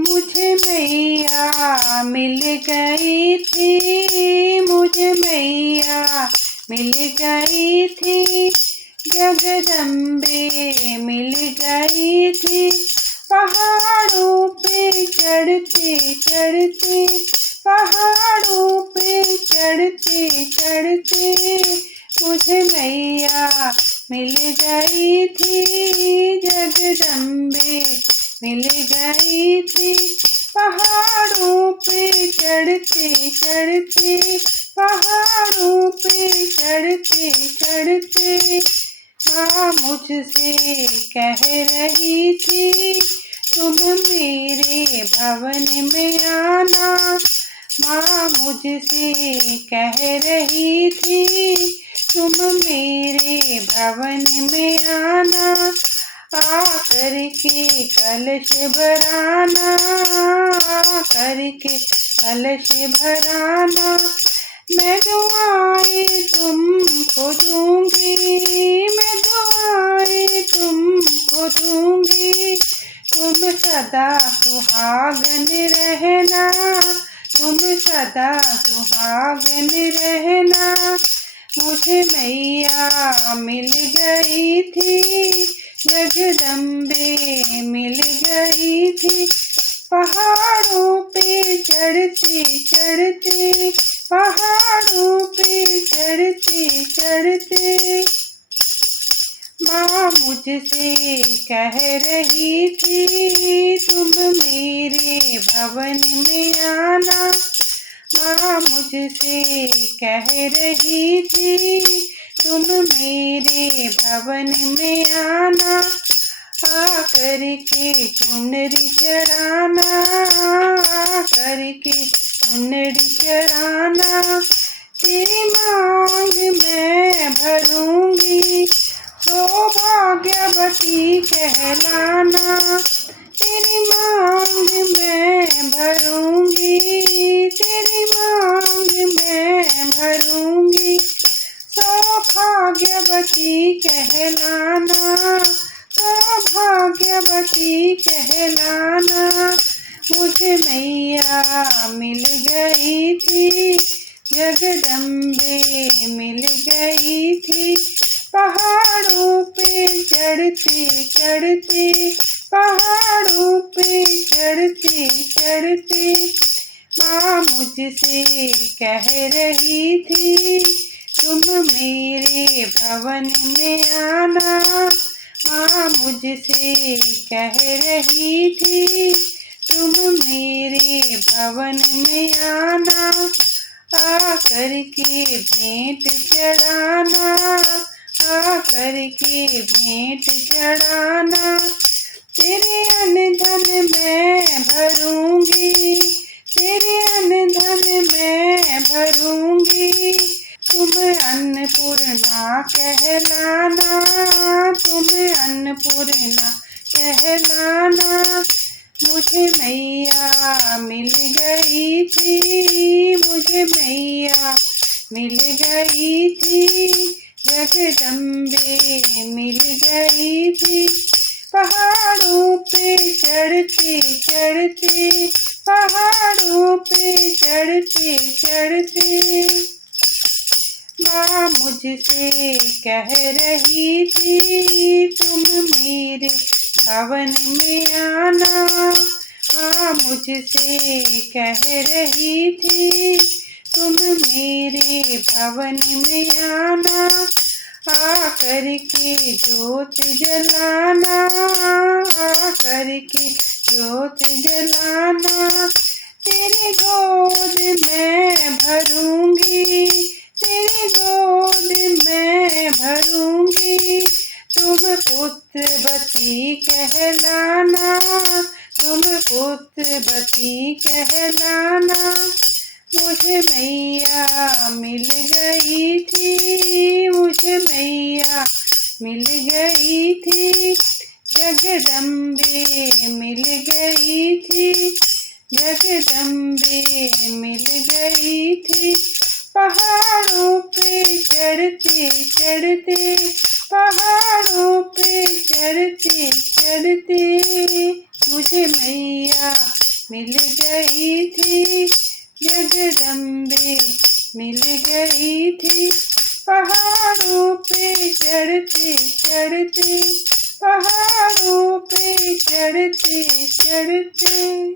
मुझे मैया मिल गई थी, मुझे मैया मिल गई थी, जगदम्बे मिल गई थी। पहाड़ों पे चढ़ते चढ़ते, पहाड़ों पे चढ़ते चढ़ते, मुझे मैया मिल गई थी, जगदम्बे मिल गई थी। पहाड़ों पे चढ़ते चढ़ते, पहाड़ों पे चढ़ते चढ़ते, माँ मुझसे कह रही थी तुम मेरे भवन में आना। माँ मुझसे कह रही थी तुम मेरे भवन में आना, आकर के कलश भराना, आकर के कलश भराना। मैं दुआएं तुमको दूंगी, मैं दुआएं तुमको दूंगी, तुम सदा सुहागन रहना, तुम सदा सुहागन रहना। मुझे मैया मिल गई थी, जगदम्बे मिल गई थी। पहाड़ों पे चढ़ते चढ़ते, पहाड़ों पे चढ़ते चढ़ते, माँ मुझसे कह रही थी तुम मेरे भवन में आना। माँ मुझसे कह रही थी तुम मेरे भवन में आना, आकर के चुनरी चढ़ाना, आकर के चुनरी चढ़ाना। तेरी मांग मैं भरूंगी, सौभाग्यवती कहलाना। तेरी मांग मैं भरूंगी, तेरी मांग मैं भरूंगी, सौभाग्यवती कहलाना, सौभाग्यवती कहलाना। मुझे मैया मिल गई थी, जगदम्बे मिल गई थी। पहाड़ों पे चढ़ते चढ़ते, पहाड़ों पे चढ़ते चढ़ते, माँ मुझसे कह रही थी तुम मेरे भवन में आना। माँ मुझसे कह रही थी तुम मेरे भवन में आना, आकर के भेंट चढ़ाना, आकर के भेंट चढ़ाना। तेरे अन्न धन मैं भरूंगी, तेरे अन्न धन मैं भरूंगी, तुम अन्नपूर्णा कहलाना, तुम अन्नपूर्णा कहलाना। मुझे मैया मिल गई थी, मुझे मैया मिल गई थी, जगदम्बे मिल गई थी। पहाड़ों पे चढ़ते चढ़ते, पहाड़ों पे चढ़ते चढ़ते, माँ मुझसे कह रही थी तुम मेरे भवन में आना। माँ मुझसे कह रही थी तुम मेरे भवन में आना, आकर के ज्योत जलाना, आकर के ज्योत जलाना। तेरे गोद में भरूंगी, तेरे गोद में भरूंगी, तुम पुत्रवती कहलाना, तुम पुत्रवती कहलाना। मुझे मैया मिल गई थी, मुझे मैया मिल गई थी, जगदम्बे मिल गई थी, जगदम्बे मिल गई थी। पहाड़ों पे चढ़ते चढ़ते, पहाड़ों पे चढ़ते चढ़ते, मुझे मैया मिल गई थी जगदम्बे, मिल गई थी पहाड़ों पे चढ़ते चढ़ते, पहाड़ों पे चढ़ते चढ़ते।